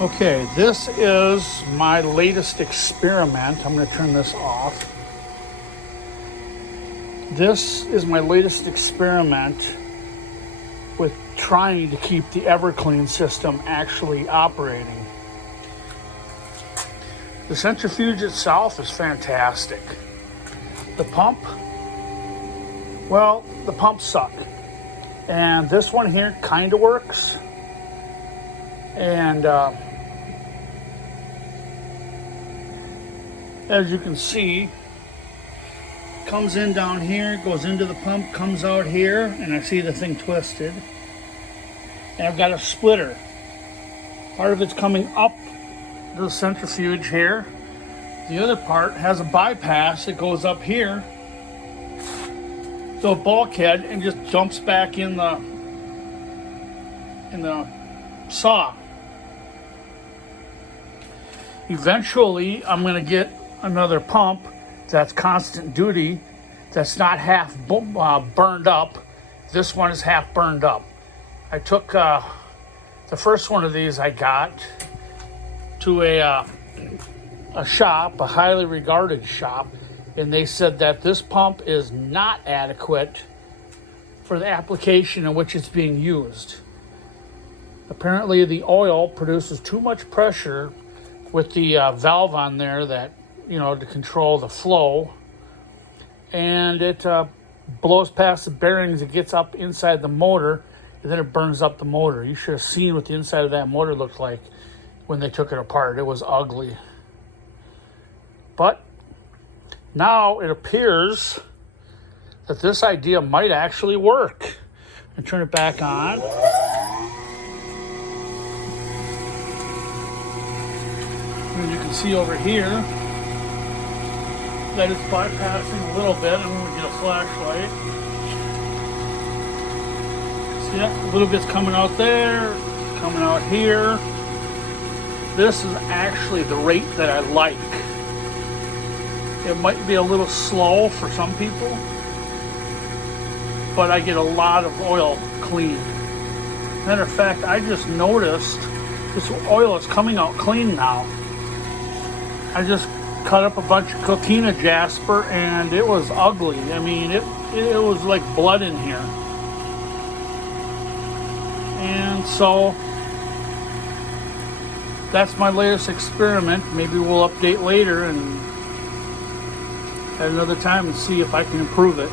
Okay, this is my latest experiment. I'm going to turn this off. This is my latest experiment with trying to keep the Everclean system actually operating. The centrifuge itself is fantastic. The pump, well, the pumps suck. And this one here kind of works. And as you can see, comes in down here, goes into the pump, comes out here, and I see the thing twisted. And I've got a splitter. Part of it's coming up the centrifuge here. The other part has a bypass that goes up here to a bulkhead and just jumps back in the saw. Eventually, I'm going to get another pump that's constant duty, that's not half burned up. This one is half burned up. I took the first one of these I got to a shop, a highly regarded shop, and they said that this pump is not adequate for the application in which it's being used. Apparently the oil produces too much pressure with the valve on there that, to control the flow, and it blows past the bearings. It gets up inside the motor, and then it burns up the motor. You should have seen what the inside of that motor looked like when they took it apart. It was ugly. But now it appears that this idea might actually work. And turn it back on. And you can see over here that it's bypassing a little bit. I'm going to get a flashlight. See that? A little bit's coming out there, coming out here. This is actually the rate that I like. It might be a little slow for some people, but I get a lot of oil clean. Matter of fact, I just noticed this oil is coming out clean now. I just cut up a bunch of coquina jasper and it was ugly. I mean, it was like blood in here. And so that's my latest experiment. Maybe we'll update later and at another time and see if I can improve it.